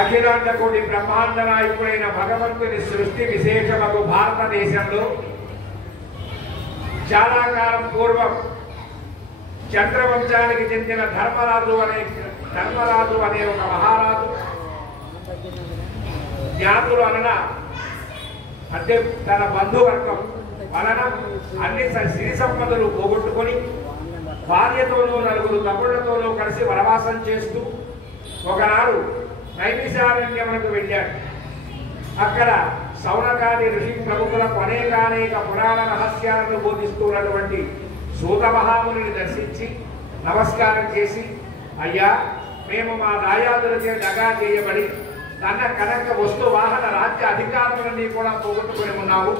అఖిలాండ కోటి బ్రహ్మాండ నాయకుడైన భగవంతుని సృష్టి విశేషమకు భారతదేశంలో చాలా కాలం పూర్వం చంద్రవంశానికి చెందిన ధర్మరాజు అనే ఒక మహారాజు జ్ఞాతులు వలన అంటే తన బంధువర్గం వలన అన్ని సిరి సంపదలు పోగొట్టుకొని భార్యతోనూ నలుగురు తమ్ముళ్లతోనూ కలిసి వనవాసం చేస్తూ ఒకనాడు నైమిషారణ్యమునకు వెళ్ళాడు. అక్కడ సౌనకాది ఋషి ప్రముఖులకు అనేక పురాణ రహస్యాలను బోధిస్తున్నటువంటి సూత మహామునిని దర్శించి నమస్కారం చేసి, అయ్యా, మేము మా దాయాదులచే దగా చేయబడి తన కనక వస్తు వాహన రాజ్య అధికారులన్నీ కూడా పోగొట్టుకుని ఉన్నాము.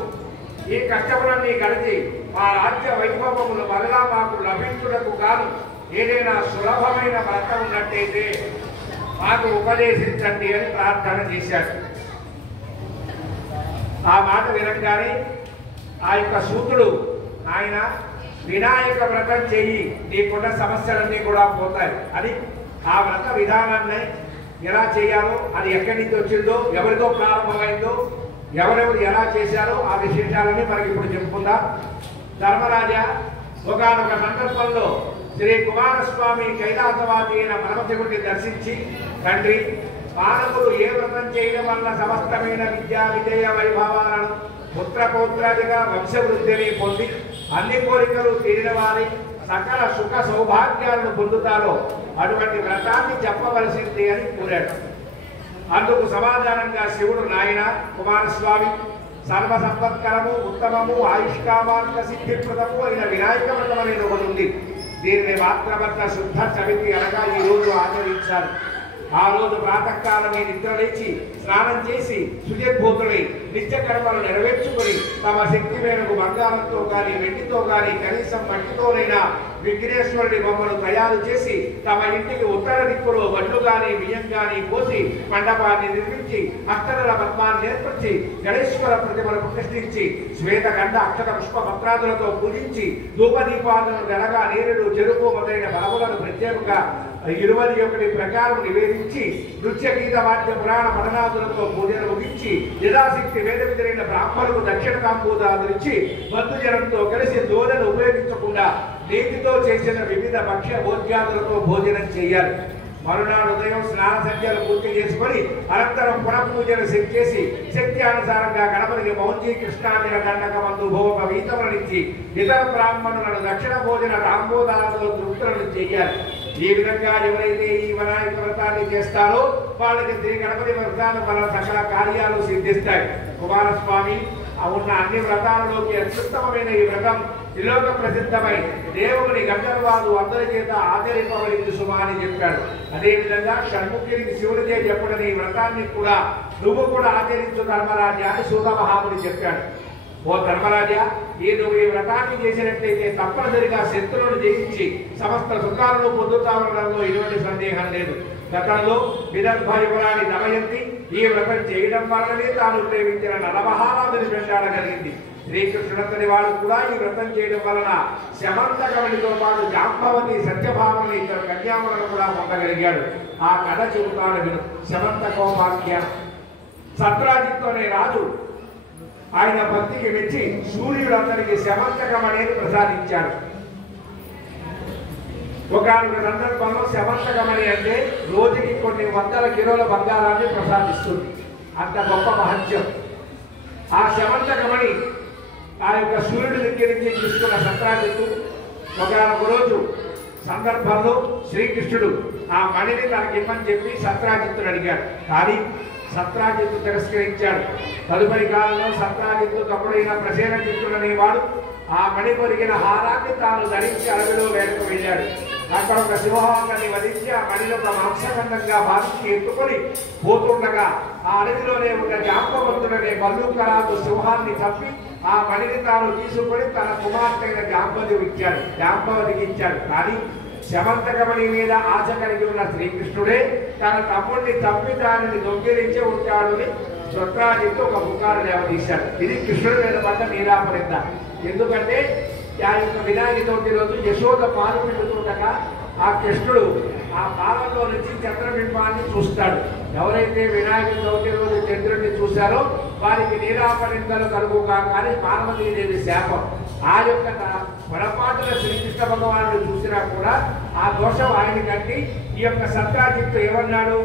ఈ కష్టములన్నీ కలిసి మా రాజ్య వైభవములు మరలా మాకు లభించుటకు కాను ఏదైనా సులభమైన వ్రతం ఉన్నట్టయితే మాకు ఉపదేశించండి అని ప్రార్థన చేశాడు. ఆ మాట వినగానే ఆ యొక్క సూతుడు, ఆయన వినాయక వ్రతం చెయ్యి, నీకున్న సమస్యలన్నీ కూడా పోతాయి అని ఆ వ్రత విధానాన్ని ఎలా చేయాలో, అది ఎక్కడి నుంచి వచ్చిందో, ఎవరితో ప్రారంభమైందో, ఎవరెవరు ఎలా చేశారో ఆ విశేషాలని మనకి ఇప్పుడు చెప్పుకుందాం. ధర్మరాజా ఒకనొక సందర్భంలో శ్రీ కుమారస్వామి కైలాసవాసి అయిన పరమశివుడిని దర్శించి, తండ్రి, మానవుడు ఏ వ్రతం చేయడం వల్ల సమస్తమైన విద్యా విజయ వైభవాలను పుత్రపౌత్రాదిగా వంశవృద్ధిని పొంది అన్ని కోరికలు తీరిన వారి సకల సుఖ సౌభాగ్యాలను పొందుతారో అటువంటి వ్రతాన్ని చెప్పవలసింది అని కోరాడు. అందుకు సమాధానంగా శివుడు, నాయన కుమారస్వామి, సర్వ సంపత్కరము, ఉత్తమము, ఆయుష్కామాంత సిద్ధిప్రదము అయిన వినాయక వ్రతం అనేది ఒకటి ఉంది. దీనిని మాత్రవర్త శుద్ధ చవితి అనగా ఈ రోజు ఆచరించాలి. ఆ రోజు ప్రాతకాలమే నిద్ర లేచి స్నానం చేసి శుచిర్భూతులై నిత్య కర్మలు నెరవేర్చుకొని తమ శక్తి మేరకు బంగారంతో కానీ వెండితో కానీ కనీసం మట్టితోనైనా విఘ్నేశ్వరుడి బొమ్మను తయారు చేసి తమ ఇంటికి ఉత్తర దిక్కులో వడ్లు గాని బియ్యం గాని పోసి మండపాన్ని నిర్మించి అక్షరల పద్మాన్ని ఏర్పరిచి గణేశ్వర ప్రతిమను ప్రతిష్ఠించి శ్వేతగండ అక్షర పుష్ప పత్రాదులతో పూజించి ధూపదీపాలను వెలగా నేరుడు చెరుకు మొదలైన బలములను ప్రత్యేకంగా 21 ప్రకారం నివేదించి నృత్య గీత వాద్య పురాణ పఠనాదులతో పూజలు ముగించి యథాశక్తి వేద విధులైన బ్రాహ్మణులకు దక్షిణ కాంబోదాదులిచ్చి బంధుజనంతో కలిసి దోణను ఉపయోగించకుండా నేతితో చేసిన వివిధ భక్ష్య భోజ్యాదులతో భోజనం చేయాలి. మరునాడు ఉదయం స్నాన సంధ్యలు పూర్తి చేసుకొని అనంతరం పునఃపూజలు చేసి శక్తి అనుసారంగా గణపతికి మౌంజీ కృష్ణాంజన దండక మందు భోగ వీతములనిచ్చి ఇతర బ్రాహ్మణులను దక్షిణ భోజన రాంబోదాలతో తృప్తులను చేయాలి. ఈ విధంగా ఎవరైతే ఈ వినాయక వ్రతాన్ని చేస్తారో వాళ్ళకి శ్రీ గణపతి వ్రతాన్ని వల్ల సకల కార్యాలు సిద్ధిస్తాయి. కుమారస్వామి ఉన్న అన్ని వ్రతాలలోకి అత్యుత్తమమైన ఈ వ్రతం త్రిలోక ప్రసిద్ధమై దేవుని గంధర్వాలు అందరి చేత ఆచరింపబడింది సుమా అని చెప్పాడు. అదేవిధంగా షణ్ముఖునికి శివుడిచే చెప్పడని ఈ వ్రతాన్ని కూడా నువ్వు కూడా ఆచరించు ధర్మరాజా అని సూత మహాముని చెప్పాడు. ఓ ధర్మరాజా, నువ్వు ఈ వ్రతాన్ని చేసినట్లయితే తప్పనిసరిగా శత్రువును జయించి సమస్త సుఖాలను పొందుతామనడంలో ఎటువంటి సందేహం లేదు. గతంలో విదర్భ యువరాణి దమయంతి ఈ వ్రతం చేయడం వల్లనే తాను ప్రేమించిన నలమహారాజుని వెంటాడగలిగింది. శ్రీకృష్ణుడంతటి వాడు కూడా ఈ వ్రతం చేయడం వలన శమంతకమణితో పాటు జాంబవతి సత్యభామని ఇద్దరు కన్యాములను కూడా పొందగలిగాడు. ఆ కథ చెబుతాను విను. శమంతకోపాఖ్య. సత్రాజిత్తు అనే రాజు ఆయన భక్తికి మెచ్చి సూర్యుడు అతనికి శమంతకమణిని ప్రసాదించాడు. ఒకనొక సందర్భంలో శమంతకమణి అంటే రోజుకి కొన్ని వందల కిలోల బంగారాన్ని ప్రసాదిస్తుంది. అంత గొప్ప మహత్యం. ఆ శమంతకమణి ఆ యొక్క సూర్యుడి దగ్గర నుంచి తీసుకున్న సత్రాజిత్తు ఒకనొక రోజు సందర్భంలో శ్రీకృష్ణుడు ఆ మణిని తనకిమ్మని చెప్పి సత్రాజిత్తుని అడిగాడు. కానీ సత్రాజిత్తు తిరస్కరించాడు. తదుపరి కాలంలో సత్రాజిత్తు తప్పుడైన ప్రసేనజిత్తుడనేవాడు ఆ మణి కొరిగిన హారాన్ని తాను ధరించి అడవిలో వేటకు వెళ్ళాడు. అక్కడ ఒక సింహాన్ని వధించి ఆ మణిని ఒక మాంసఖండంగా భావించి ఎత్తుకొని పోతుండగా ఆ అడవిలోనే ఒక జాంబవంతుడనే మల్లుకరాజు సింహాన్ని చంపి ఆ మణిని తాను తీసుకొని తన కుమార్తె జాంబవతికి ఇచ్చాడు. కానీ శమంతకమణి మీద ఆశ కలిగి ఉన్న శ్రీకృష్ణుడే తన తమ్ముడిని చంపి దానిని దొంగిలించి ఉంటాడని సత్రాజిత్తు ఒక పుకారు లేవదీశాడు. ఇది కృష్ణుడి మీద పడ్డ నీలాపరింద. ఎందుకంటే ఆ యొక్క వినాయక చవితి రోజు యశోద పాలు పిండుతుండగా ఆ కృష్ణుడు ఆ పాలల్లో నుంచి చంద్రబింబాన్ని చూస్తాడు. ఎవరైతే వినాయక చవితి రోజు చంద్రుడిని చూశారో వారికి నీరాపనిందలు కలుగుగా కానీ పార్వతీదేవి శాపం. ఆ యొక్క పొరపాటున శ్రీకృష్ణ భగవానుడు చూసినా కూడా ఆ దోషం ఆయన కట్టి ఈ యొక్క సత్రాజిత్తు ఏమన్నాడు,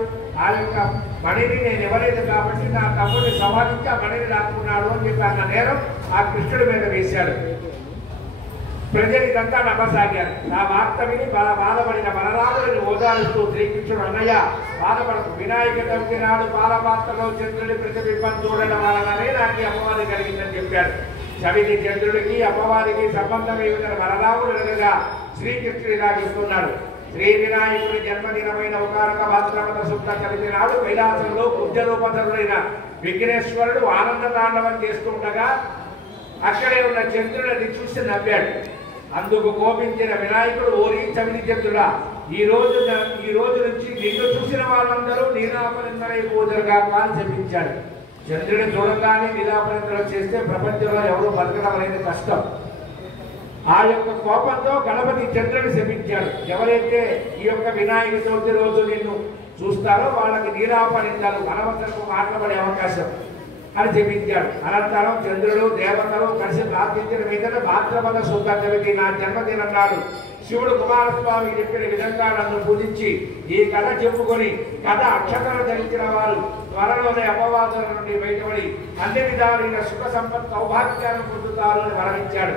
ఆ యొక్క మణిని నేను ఇవ్వలేదు కాబట్టి నా తమ్ముడిని సవాలించి ఆ మణిని రాసుకున్నాడు అని చెప్పి అన్న నేరం ఆ కృష్ణుడి మీద వేశాడు. ప్రజలు ఇదంతా నమ్మసాగారు. ఆ వార్త విని బాధపడిన బలరాముడిని ఓదారుస్తూ శ్రీకృష్ణుడు, అన్నయ్య బాధపడకు, వినాయక చవితి నాడు పాలపాత్రలో చంద్రుడి ప్రతిబింబం చూడడం వలననే నాకు ఈ అపవాది కలిగిందని చెప్పాడు. చవితి చంద్రుడికి అపవాదికి సంబంధం ఏమిటని బలరాముడు అనగా శ్రీకృష్ణుడు ఇలా చెప్తున్నాడు. శ్రీ వినాయకుడి జన్మదినమైన ఒకనొక భాద్రపద శుద్ధ చవితి నాడు కైలాసంలో కుబ్జరూపధరుడైన విఘ్నేశ్వరుడు ఆనంద తాండవం చేస్తుండగా అక్కడే ఉన్న చంద్రుడిని చూసి నవ్వాడు. అందుకు కోపించిన వినాయకుడు, ఓరి చవితి చంద్రుడా, ఈ రోజు నుంచి నిన్ను చూసిన వాళ్ళందరూ నీలాపనిందరైపోదురుగా అని చెప్పించాడు. చంద్రుడిని చూడగానే నీలాపనిందలు చేస్తే ప్రపంచంలో ఎవరు బతకడం అనేది కష్టం. ఆ యొక్క కోపంతో గణపతి చంద్రుడిని శపించాడు. ఎవరైతే ఈ యొక్క వినాయక చవితి రోజు నిన్ను చూస్తారో వాళ్ళకి నీలాపనిందలు అనవసరకు మాట్లాడే అవకాశం అని చెప్పించాడు. అనంతరం చంద్రుడు దేవతలు కలిసి ప్రార్థించిన మీదట భాద్రపద శుద్ధ చవితి నా జన్మదినం నాడు శివుడు కుమారస్వామికి చెప్పిన విధంగా నన్ను పూజించి ఈ కథ చెప్పుకొని కథ అక్షతలు ధరించిన వారు త్వరలోనే అపవాదుల నుండి బయటపడి అన్ని విధాలైన సుఖ సంపత్ సౌభాగ్యాన్ని పొందుతారు అని వరమించాడు.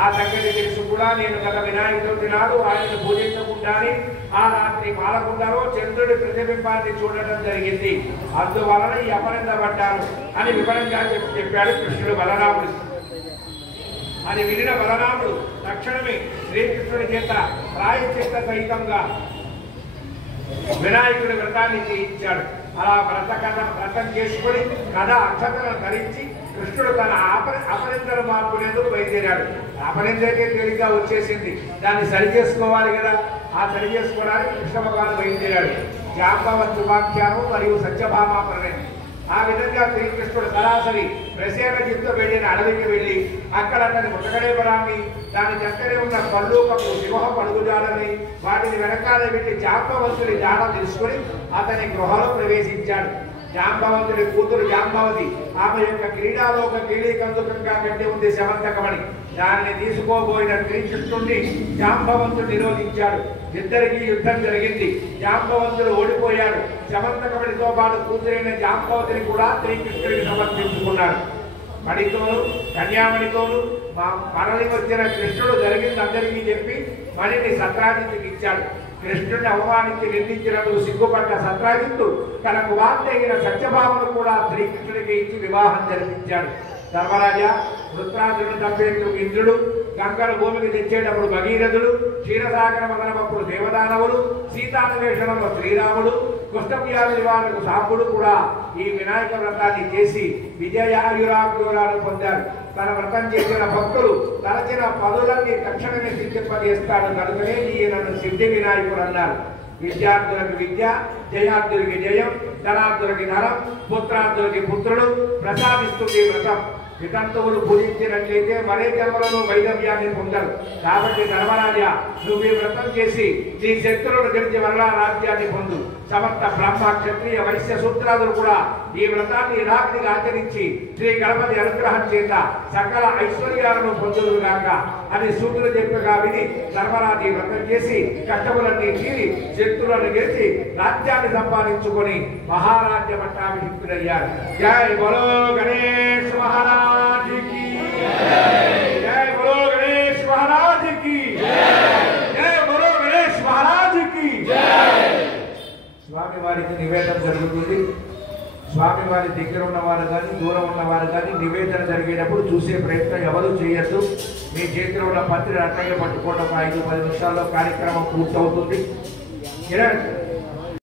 ఆ సంగతి తెలిసి కూడా నేను గత వినాయక చవితి నాడు ఆయనను పూజించకుండానే ఆ రాత్రి పాలకుండాలో చంద్రుడి ప్రతిబింబాన్ని చూడటం జరిగింది. అందువలన ఈ అపనిందపడ్డాను అని వివరంగా చెప్పాడు కృష్ణుడు బలరాముడు. అది వినిన బలరాముడు తక్షణమే శ్రీకృష్ణుడి చేత ప్రాయశ్చిత్త సహితంగా వినాయకుడి వ్రతాన్ని చేయించాడు. అలా వ్రతం చేసుకుని కథ అక్షతలను ధరించి కృష్ణుడు తన అపనిందలు మార్పునేందుకు బయలుదేరాడు. అపనిందైతే తేలిగ్గా వచ్చేసింది, దాన్ని సరి చేసుకోవాలి కదా. ఆ సరి చేసుకోవడానికి కృష్ణ భగవాను బయలుదేరాడు. జాంబవత్ ఉపాఖ్యానం మరియు సత్యభామ ప్రణయం. ఆ విధంగా శ్రీకృష్ణుడు సరాసరి ప్రసేనజిత్తు వెళ్ళిన అడవికి వెళ్ళి అక్కడ అతని ముట్టగడేపరాన్ని దాని చక్కనే ఉన్న పల్లూకపు సింహ పడుగుజాడని వాటిని వెనకాల పెట్టి జాంబవంతుడి జాడ తెలుసుకుని అతని గృహలో ప్రవేశించాడు. జాంబవంతుడి కూతురు జాంబవతి ఆమె యొక్క క్రీడాలోక కీళీకందుకంగా కట్టి ఉంది శమంతకమణి. దానిని తీసుకోబోయిన శ్రీకృష్ణుడిని జాంబవంతుడు నిరోధించాడు. ఇద్దరికి యుద్ధం జరిగింది. జాంబవంతుడు ఓడిపోయాడు. శమంతకమణితో పాటు కూతురైన జాంబవతిని కూడా శ్రీకృష్ణుడికి సమర్పించుకున్నాడు. మణితోను కన్యామణితోను మరలి వచ్చిన కృష్ణుడు జరిగింది అందరికీ చెప్పి మణిని సత్రాజిత్తుకి ఇచ్చాడు. కృష్ణుడిని అవమానించి నిందించినందుకు సిగ్గుపడ్డ సత్రాజిత్తు తన కుమార్తె అయిన సత్యభామను కూడా శ్రీకృష్ణుడికి ఇచ్చి వివాహం జరిపించాడు. ధర్మరాజా, వృత్రాసురుని చంపేందుకు ఇంద్రుడు, గంగను భూమికి తెచ్చేటప్పుడు భగీరథుడు, క్షీరసాగర మదనప్పుడు దేవదానవుడు, సీతాన్వేషణంలో శ్రీరాముడు, కుష్ఠవ్యాధి నివారణకు సాంబుడు కూడా ఈ వినాయక వ్రతాన్ని చేసి విజయాయురాగ్రహాలను పొందారు. తన వ్రతం చేసిన భక్తులు తలచిన పదులన్నీ తక్షణమే సిద్ధింపజేస్తాడు కనుకనే ఈయనను సిద్ధి వినాయకుడు అన్నారు. విద్యార్థులకు విద్య, జయార్థులకి జయం, ధనార్థులకి ధనం, పుత్రార్థులకి పుత్రుడు ప్రసాదిస్తుంది వ్రతం. వితంతువులు పూజించినట్లయితే మరే జన్మలను వైదవ్యాన్ని పొందరు. కాబట్టి ధర్మరాజా, నువ్వు ఈ వ్రతం చేసి నీ శత్రువులను గెలిచి మరలా రాజ్యాన్ని పొందు. సమర్థ బ్రహ్మ క్షత్రియ వైశ్య సూత్రాదులు కూడా ఈ వ్రతాన్ని యథావిధిగా ఆచరించి శ్రీ గణపతి అనుగ్రహం చేత సకల ఐశ్వర్యాలను పొందుదురుగాక అని సూత్రులు చెప్పగా విని ధర్మరాజు ఈ వ్రతం చేసి కష్టములన్నీ తీరి శత్రువులను గెలిచి రాజ్యాన్ని సంపాదించుకొని మహారాజ్య పట్టాభిషిక్తుడయ్యారు. జై బలో గణేష్ మహారాజ్ కి జై, బలో గణేష్ మహారాజ్ కి జై, బలో గణేష్ మహారాజ్ కి జై. స్వామి వారికి నివేదన జరుగుతుంది. స్వామి వారి దగ్గర ఉన్నవారు కానీ దూరం ఉన్నవారు కానీ నివేదన జరిగేటప్పుడు చూసే ప్రయత్నం ఎవరు చేయొద్దు. మీ చేతిలో ఉన్న పత్రి అట్టగా పట్టుకోవడం 5-10 నిమిషాల్లో కార్యక్రమం పూర్తవుతుంది.